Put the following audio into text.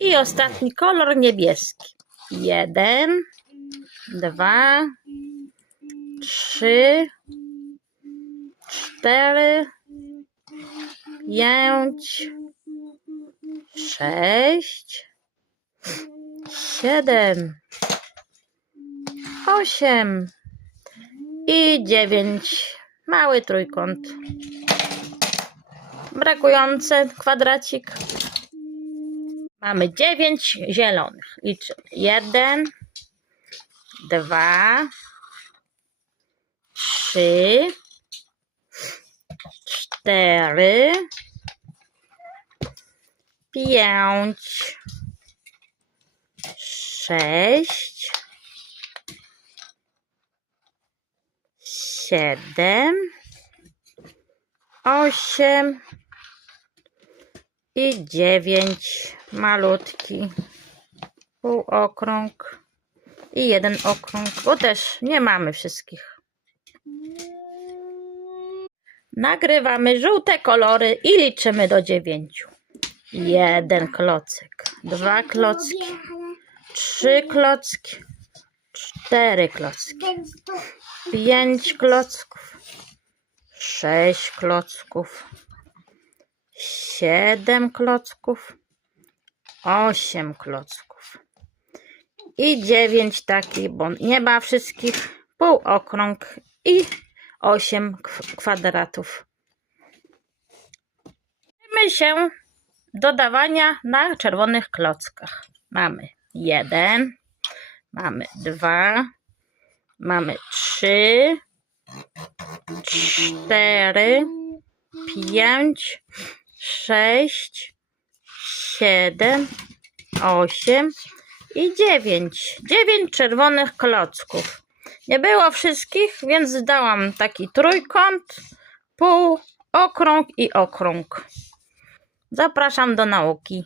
I ostatni kolor niebieski. Jeden, dwa, trzy, cztery, pięć, sześć, siedem, osiem i dziewięć. Mały trójkąt. Brakujący kwadracik. Mamy dziewięć zielonych. Liczymy. Jeden, dwa, trzy, cztery, pięć, sześć, siedem, osiem i dziewięć. Malutki półokrąg i jeden okrąg, bo też nie mamy wszystkich. Nagrywamy żółte kolory i liczymy do dziewięciu. Jeden klocek, dwa klocki, trzy klocki, cztery klocki, pięć klocków, sześć klocków, siedem klocków, osiem klocków i dziewięć takich, bo nie ma wszystkich, półokrąg i osiem kw- kwadratów. Zajrzyjmy się dodawania na czerwonych klockach. Mamy jeden, mamy dwa, mamy trzy, cztery, pięć, sześć, siedem, osiem i dziewięć. Dziewięć czerwonych klocków. Nie było wszystkich, więc dałam taki trójkąt, pół, okrąg i okrąg. Zapraszam do nauki.